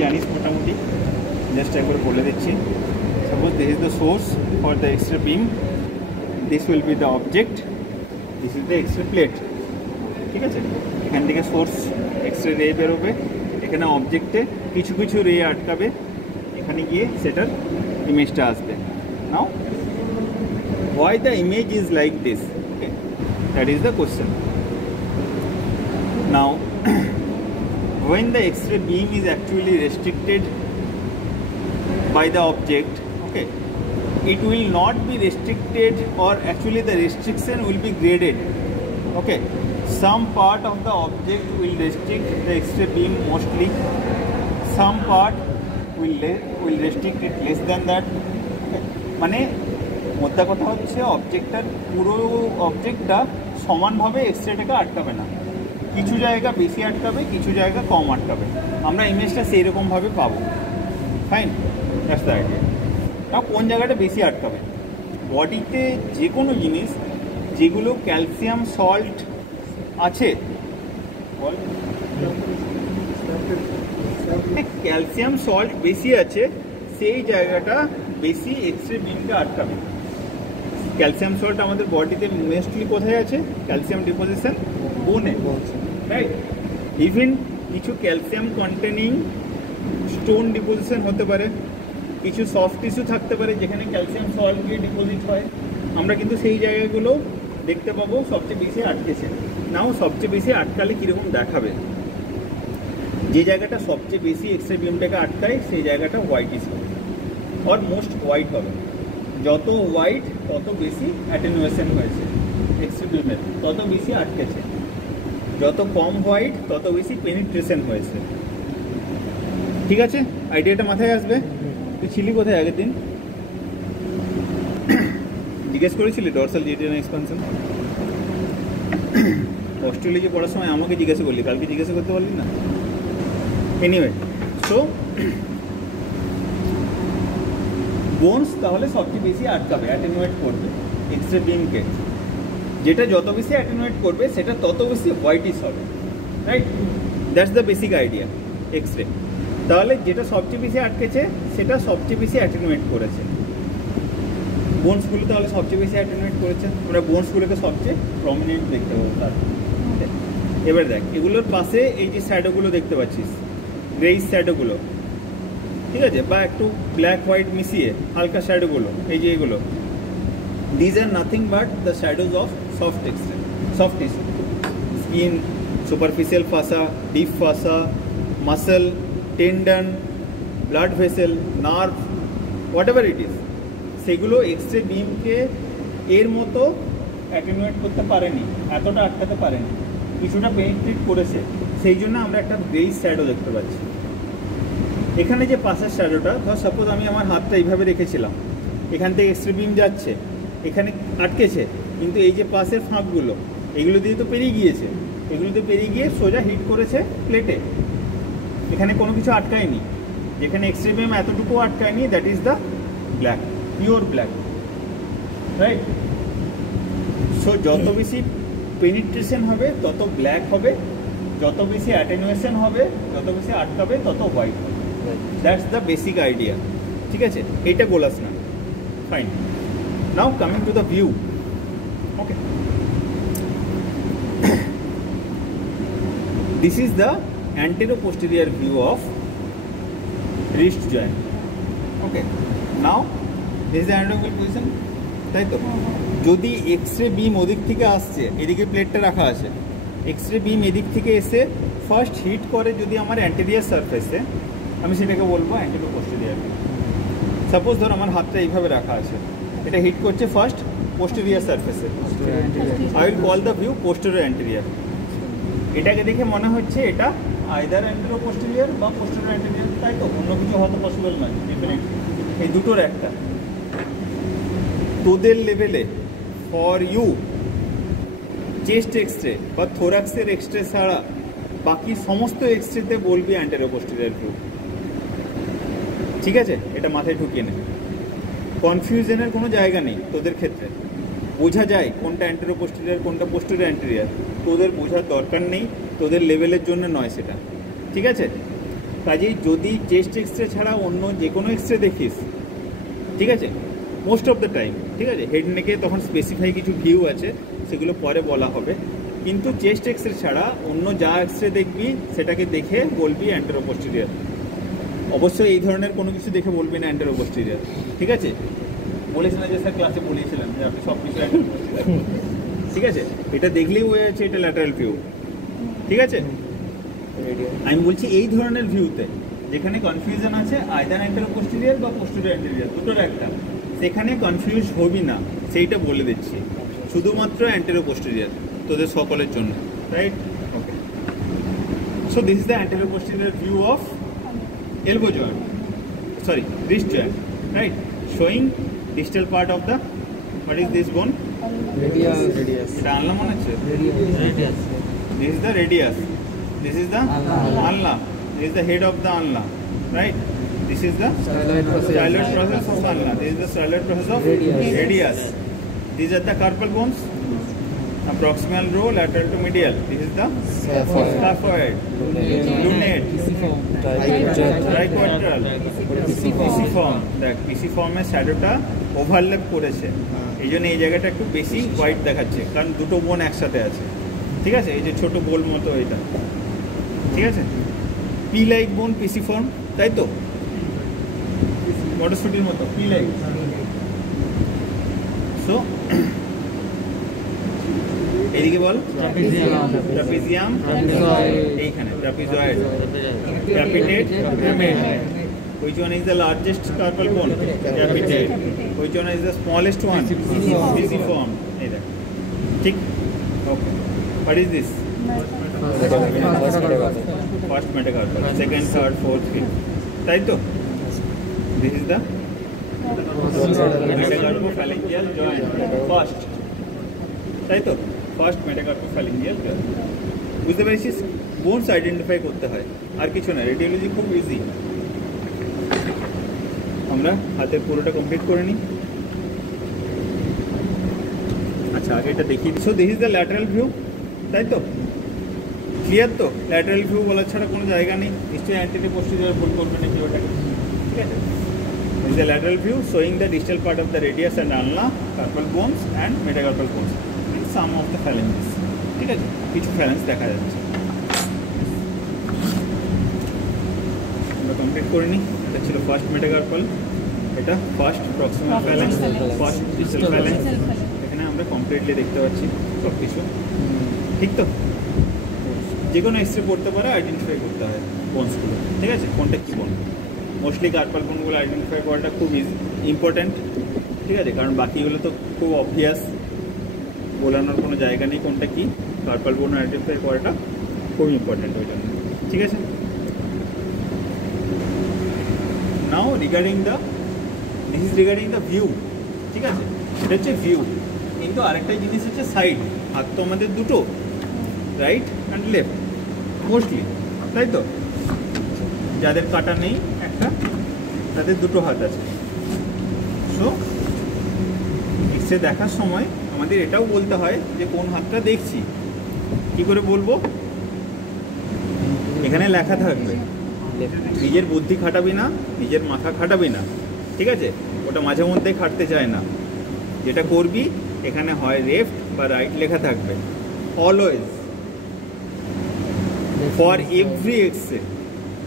জানিস মোটামুটি, জাস্ট একবার বলে দিচ্ছি। Suppose this is the source for the X ray beam, this will be the object, this is the X ray plate. ঠিক আছে, এখান থেকে সোর্স এক্স রে রে বেরোবে, এখানে অবজেক্টে কিছু কিছু রে আটকাবে, এখানে গিয়ে সেটার ইমেজটা আসবে। নাও why the image is like this, okay, that is the question. Now when the X-ray beam is actually restricted by the object, okay, it will not be restricted, or actually the restriction will be graded. Okay, some part of the object will restrict the X-ray beam mostly, some part will restrict it less than that. Okay, মানে মোদ্দা কথা হচ্ছে অবজেক্টটার পুরো অবজেক্টটা সমানভাবে এক্সরেটাকে আটকাবে না, কিছু জায়গা বেশি আটকাবে, কিছু জায়গা কম আটকাবে, আমরা ইমেজটা সেই রকমভাবে পাবো। Fine, that's the idea. না কোন জায়গাটা বেশি আটকাবে, বডিতে যে কোনো জিনিস যেগুলো ক্যালসিয়াম সল্ট আছে, ক্যালসিয়াম সল্ট বেশি আছে, সেই জায়গাটা বেশি এক্সরে বিমকে আটকাবে। ক্যালসিয়াম সল্ট আমাদের বডিতে মোস্টলি কোথায় আছে? ক্যালসিয়াম ডিপোজিশন বোনে, রাইট? ইভেন কিছু ক্যালসিয়াম কন্টেনিং স্টোন ডিপোজিশন হতে পারে, কিছু সফট টিস্যু থাকতে পারে যেখানে ক্যালসিয়াম সল্ট গিয়ে ডিপোজিট হয়, আমরা কিন্তু সেই জায়গাগুলো দেখতে পাবো সবচেয়ে বেশি আটকেছে। নাও সবচেয়ে বেশি আটকালে কীরকম দেখাবে? যে জায়গাটা সবচেয়ে বেশি এক্সরে বিমটাকে আটকায় সেই জায়গাটা হোয়াইটিশ হবে, অর মোস্ট হোয়াইট হবে। যত হোয়াইট তত বেশি অ্যাটেনুয়েশন হয়েছে এক্সরে বিমের, তত বেশি আটকেছে। যত কম হোয়াইট তত বেশি পেনিট্রেশন হয়েছে। ঠিক আছে, আইডিয়াটা মাথায় আসবে। তুই ছিলি কোথায় আগের দিন? জিজ্ঞেস করেছিলি ডরসাল জিডিএন এক্সপানশন? অস্ট্রেলিয়া পড়ার সময় আমাকে জিজ্ঞাসা করলি, কালকে জিজ্ঞাসা করতে পারলি না? এনিওয়ে, সো বোনস তাহলে সবচেয়ে বেশি আটকাবে, অ্যাটেনুয়েট করবে এক্সরে বিমকে। যেটা যত বেশি অ্যাটেনুয়েট করবে সেটা তত বেশি হোয়াইটিশ হবে, right? That's the basic idea x-ray. তাহলে যেটা সবচেয়ে বেশি আটকেছে সেটা সবচেয়ে বেশি অ্যাটেনুয়েট করেছে। বোনসগুলো তাহলে সবচেয়ে বেশি অ্যাটেনুয়েট করেছে, আমরা বোনসগুলোকে সবচেয়ে প্রমিনেন্ট দেখতে পাবো তার। এবার দেখ, এগুলোর পাশে এই যে শ্যাডোগুলো দেখতে পাচ্ছিস, গ্রেইশ শ্যাডোগুলো, ঠিক আছে, বা একটু ব্ল্যাক হোয়াইট মিশিয়ে হালকা শ্যাডোগুলো, এই যে এগুলো, these are nothing but the shadows of soft x-ray, soft tissue, skin, superficial fascia, deep fascia, muscle, tendon, blood vessel, nerve, whatever it is, সেগুলো এক্সরে বিমকে এর মতো অ্যাটেনুয়েট করতে পারেনি, এতটা আটকাতে পারেনি, কিছুটা পেনিট্রেট করেছে। সেই জন্য আমরা একটা গ্রেইশ শ্যাডো দেখতে পাচ্ছি। এখানে যে পাশের শ্যাডোটা, ধর সাপোজ আমি আমার হাতটা এইভাবে রেখেছিলাম, এখান থেকে এক্সরে বিম যাচ্ছে, এখানে আটকেছে, কিন্তু এই যে পাশের ফাঁকগুলো, এগুলো দিয়ে তো পেরিয়ে গিয়েছে, এগুলো দিয়ে পেরিয়ে গিয়ে সোজা হিট করেছে প্লেটে, এখানে কোনো কিছু আটকায়নি। যেখানে এক্সরে বিম এতটুকু আটকায়নি, that is the black, pure black, right? So যত বেশি পেনিট্রেশন হবে তত ব্ল্যাক হবে, যত বেশি অ্যাটেনুয়েশন হবে, যত বেশি আটকাবে তত হোয়াইট হবে। That's the basic idea. ঠিক আছে, এইটা গোলাস না। Fine, now coming to the view. Okay, this is the anterior-posterior view of wrist joint. Okay, now this is the anatomical position, তাই তো? যদি এক্সরে বিম ওদিক থেকে আসছে, এদিকে প্লেটটা রাখা আছে, এক্সরে বিম এদিক থেকে এসে ফার্স্ট হিট করে যদি আমার অ্যান্টেরিয়ার সারফেসে, আমি সেটাকে বলবো অ্যান্টেরিও-পোস্টেরিয়র। সাপোজ ধর আমার হাতটা এইভাবে রাখা আছে, এটা হিট করছে ফার্স্ট পোস্টেরিয়র সারফেসে, I will call the view posterior anterior. এটাকে দেখে মনে হচ্ছে এটা আইদার অ্যান্টেরিও পোস্টেরিয়র বা পোস্টেরিয়র অ্যান্টেরিয়র, তাই তো? অন্য কিছু হয়তো পসিবল নয়, ডেফিনেটলি এই দুটোর একটা। তোদের লেভেলে ফর ইউ চেস্ট এক্সরে বা থোরাক্সের এক্সরে ছাড়া বাকি সমস্ত এক্সরেতে বলবি অ্যান্টেরিও পোস্টেরিয়র ভিউ। ঠিক আছে, এটা মাথায় ঢুকিয়ে নে, কনফিউশনের কোনো জায়গা নেই তোদের ক্ষেত্রে। বোঝা যায় কোনটা অ্যান্টেরিও পোস্টেরিয়র কোনটা পোস্টেরিয়র অ্যান্টেরিয়র, তোদের বোঝার দরকার নেই, তোদের লেভেলের জন্য নয় সেটা। ঠিক আছে, কাজেই যদি চেস্ট এক্সরে ছাড়া অন্য যে কোনো এক্সরে দেখিস, ঠিক আছে, মোস্ট অফ দ্য টাইম, ঠিক আছে, হেড নেকে তখন স্পেসিফাই কিছু ভিউ আছে, সেগুলো পরে বলা হবে, কিন্তু চেস্ট এক্সরে ছাড়া অন্য যা এক্সরে দেখবি সেটাকে দেখে বলবি অ্যান্টেরো পোস্টেরিয়র। অবশ্যই এই ধরনের কোনো কিছু দেখে বলবি না অ্যান্টেরো পোস্টেরিয়র, ঠিক আছে। বলেছিলাম যে স্যার ক্লাসে বলেছিলাম যে আপনি সব কিছু অ্যান্টেরো পোস্টেরিয়র, ঠিক আছে, এটা দেখলেই বোঝা যাচ্ছে এটা ল্যাটারাল ভিউ, ঠিক আছে। আমি বলছি এই ধরনের ভিউতে যেখানে কনফিউশন আছে আইদার অ্যান্টেরো পোস্টেরিয়র বা পোস্টেরিয়র অ্যান্টেরিয়র, দুটোর একটা, সেখানে কনফিউজ হবি না, সেইটা বলে দিচ্ছি, শুধুমাত্র অ্যান্টেরো পোস্টেরিয়র তোদের সকলের জন্য, right? Okay, so this is the antero posterior view of elbow joint, sorry, wrist joint, right, showing distal part of the, what is this bone? Radius. এটা আনলা মনে হচ্ছে, Radius. this is the radius, this is the ulna, this is the head of the ulna, right, this is the Styloid process of ulna, this is the styloid process of radius. These are the carpal bones, proximal row, lateral to medial, this is the scaphoid, lunate, triquetral, pisiform, দেখ পিসিফর্মের শ্যাডোটা overlap করেছে, এই জন্য এই জায়গাটা একটু বেশি white দেখাচ্ছে, কারণ দুটো বোন একসাথে আছে, ঠিক আছে, এই যে ছোট গোল মতো এটা, ঠিক আছে, পি লাইক বোন পিসিফর্ম, তাই তো, মটরশুটির মতো পি লাইক। সো এদিকে বল, ট্রাপিজিয়াম, এইখানে trapezoid, capitate, which one is the largest carpal bone? Capitate. Which one is the smallest one? Pisiform. এই দেখ, ঠিক, ওকে। What is this? First metacarpal, second, third, fourth, fifth, তাই তো, this is the metacarpophalangeal joint, first, তাই তো, first মেটাকার্পোফ্যালেঞ্জিয়াল joint. বুঝতে পেরেছিস, bones identify করতে হয়, আর কিছু না, রেডিওলজি খুব ইজি। আমরা হাতের পুরোটা কমপ্লিট করে নিই। আচ্ছা, আগে এটা দেখি। So this is the lateral view, তাই তো, ক্লিয়ার তো? ল্যাটারাল ভিউ বলার ছাড়া কোনো জায়গা নেই, নিশ্চয়ই অ্যান্টেরো পোস্টেরিয়র ভুল করবে না কেউ ওটাকে, ঠিক আছে। This is the lateral view showing the distal part of the radius and ulna, carpal bones and metacarpal bones, and some of the phalanges, ঠিক আছে, কিছু ফ্যালেন্স দেখা যাচ্ছে। আমরা কমপ্লিট করে নিই। এটা ছিল ফার্স্ট মেটাকার্পাল, এটা ফার্স্ট প্রক্সিমাল ফ্যালেন্স, ফার্স্ট ডিস্টাল ফ্যালেন্স, এখানে আমরা কমপ্লিটলি দেখতে পাচ্ছি সব কিছু, ঠিক তো। যে কোনো এক্সরে পড়তে পারে, আইডেন্টিফাই করতে হয় বোনসগুলো, ঠিক আছে, কোনটা কী বোন। মোস্টলি কার্পাল বোনগুলো আইডেন্টিফাই করাটা খুব ইম্পর্ট্যান্ট, ঠিক আছে, কারণ বাকিগুলো তো খুব অবভিয়াস, বলানোর কোনো জায়গা নেই কোনটা কি। কার্পাল বোন আইডেন্টিফাই করাটা খুব ইম্পর্ট্যান্ট ওই জন্য, ঠিক আছে। Now regarding the, this is regarding the view, ঠিক আছে, এটা হচ্ছে ভিউ, কিন্তু আরেকটা জিনিস হচ্ছে সাইড। হাত তো আমাদের দুটো, রাইট অ্যান্ড লেফট মোস্টলি, তাই তো, যাদের কাটা নেই একটা, তাদের দুটো হাত আছে। সো এক্সরে দেখার সময় আমাদের এটাও বলতে হয় যে কোন হাতটা দেখছি। কি করে বলবো? এখানে লেখা থাকবে, নিজের বুদ্ধি খাটাবি না, নিজের মাথা খাটাবি না, ঠিক আছে, ওটা মাঝে মধ্যে খাটতে চায় না। যেটা করবি, এখানে হয় লেফট বা রাইট লেখা থাকবে, অলওয়েজ, ফর এভরি এক্সরে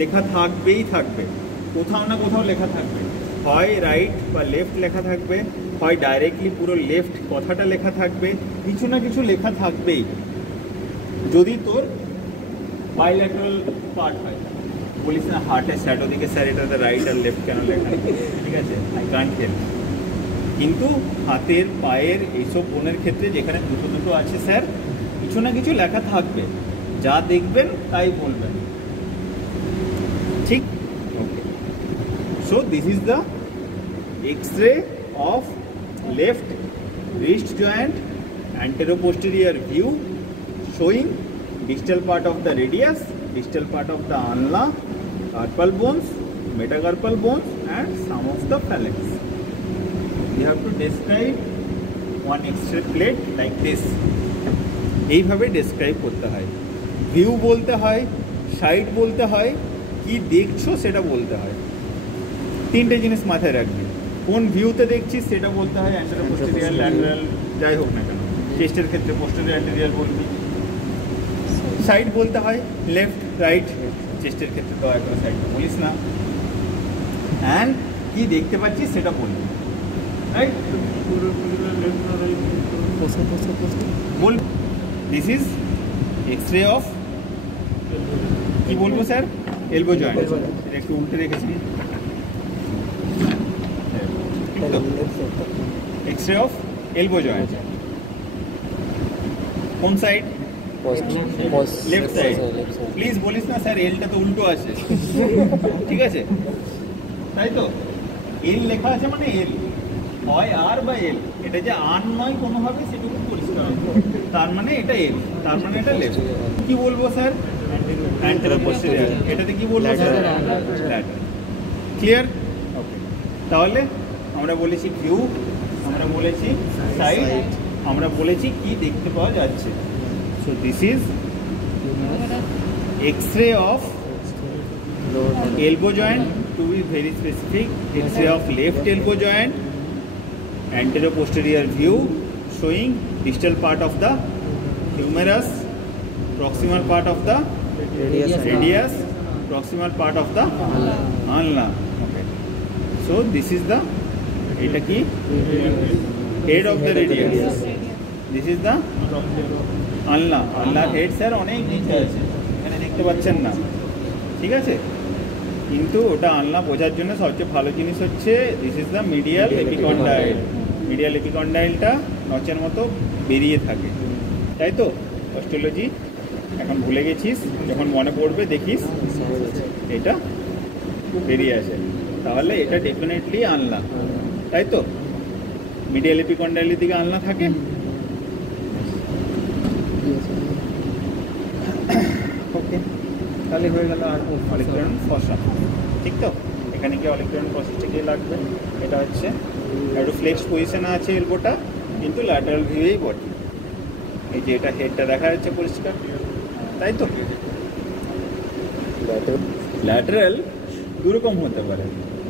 লেখা থাকবেই থাকবে, কোথাও না কোথাও লেখা থাকবে, হয় রাইট বা লেফট লেখা থাকবে, হয় ডাইরেক্টলি পুরো লেফট কথাটা লেখা থাকবে, কিছু না কিছু লেখা থাকবেই। যদি তোর বাইল্যাটারাল পার্ট হয়, বলিস না হার্টের শ্যাডো দিকে স্যার এটা রাইট আর লেফট কেন লেখা, ঠিক আছে, আই কান্ট হেল্প। কিন্তু হাতের, পায়ের এইসব বোনের ক্ষেত্রে যেখানে দুটো দুটো আছে স্যার, কিছু না কিছু লেখা থাকবে, যা দেখবেন তাই বলবেন, ঠিক? Okay, so this is the X-ray of left wrist joint, anteroposterior view showing distal part of the radius, distal part of the ulna, carpal bones, metacarpal bones and some of the phalanx. You have to describe one X-ray plate like this. এইভাবে describe করতে হয়, view বলতে হয়, side বলতে হয়, কি দেখছো সেটা বলতে হয়। তিনটে জিনিস মাথায় রাখবি, কোন ভিউতে দেখছিস সেটা বলতে হয়, অ্যান্টেরো পোস্টেরিয়ার ল্যাটারাল যাই হোক না কেন। চেস্টের ক্ষেত্রে পোস্টেরিয়র অ্যান্টেরিয়র বলবি, সাইড বলতে হয় লেফট রাইট, চেস্টের ক্ষেত্রে তো একবার সাইড বলিস না। অ্যান্ড কি দেখতে পাচ্ছিস সেটা বলবি, right? Ball this is X ray of, কি বলবো স্যার, এলবো জয়েন্ট। এটা একটু উল্টে রেখেছি, X ray of elbow joint. কোন সাইড? Left side. প্লিজ বলিস না স্যার এলটা তো উল্টো আছে, ঠিক আছে? তাই তো, এল লেখা আছে মানে এল, হয় আর বা এল, এটা যে আর নয় কোনোভাবে সেটুকু পরিষ্কার, তার মানে এটা এল, তার মানে এটা লেফট। কি বলবো স্যার? Antero posterior. এটাতে কি বলবো স্যার? ল্যাটারাল। ক্লিয়ার? ওকে, তাহলে আমরা বলেছি ভিউ, আমরা বলেছি সাইড, আমরা বলেছি কি দেখতে পাওয়া যাচ্ছে। So this is x-ray of elbow joint, to be very specific, X-ray of left elbow joint, anterior posterior view showing distal part of the humerus, proximal part of the radius, proximal part of the ulna. Okay, so this is the, এটা কি, head of the radius, this is the ulna. ulna head sir অনেক নিচে আছে, এখানে দেখতে পাচ্ছেন না, ঠিক আছে? কিন্তু ওটা আলনা বোঝার জন্য সবচেয়ে ভালো জিনিস হচ্ছে this is the medial epicondyle. Medial এপিকন্ডাইলটা নচের মতো বেরিয়ে থাকে, তাই তো? অস্ট্রোলজি এখন ভুলে গেছিস, যখন মনে পড়বে দেখিস এটা বেরিয়ে আসে, তাহলে এটা ডেফিনেটলি আলনা, তাই তো? মিডিয়াল এপিকন্ডাইলের দিকে আলনা থাকে। ওকে, তাহলে হয়ে গেল আর অলিক্রেন ফসা, ঠিক তো? এখানে কি অলিক্রেন প্রসেসটা কি লাগবে? এটা হচ্ছে একটু ফ্লেক্স পজিশনে আছে এলবোটা, কিন্তু ল্যাটারাল ভিউয়েই বটে। এই যে এটা হেডটা দেখা যাচ্ছে পরিষ্কার, তাই তো? ল্যাটারাল দুরকম হতে পারে,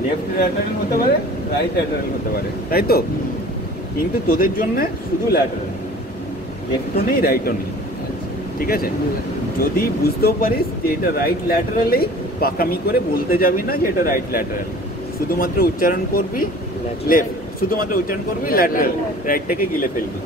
লেফট ল্যাটারাল হতে পারে, রাইট ল্যাটারাল হতে পারে, তাই তো? কিন্তু তোদের জন্য শুধু ল্যাটারাল, লেফটও নেই রাইটও নেই, ঠিক আছে? যদি বুঝতেও পারিস যে এটা রাইট ল্যাটারালেই, পাকামি করে বলতে যাবি না যে এটা রাইট ল্যাটারাল, শুধুমাত্র উচ্চারণ করবি লেফট, শুধুমাত্র উচ্চারণ করবি ল্যাটারাল, রাইটটাকে গিলে ফেলবি।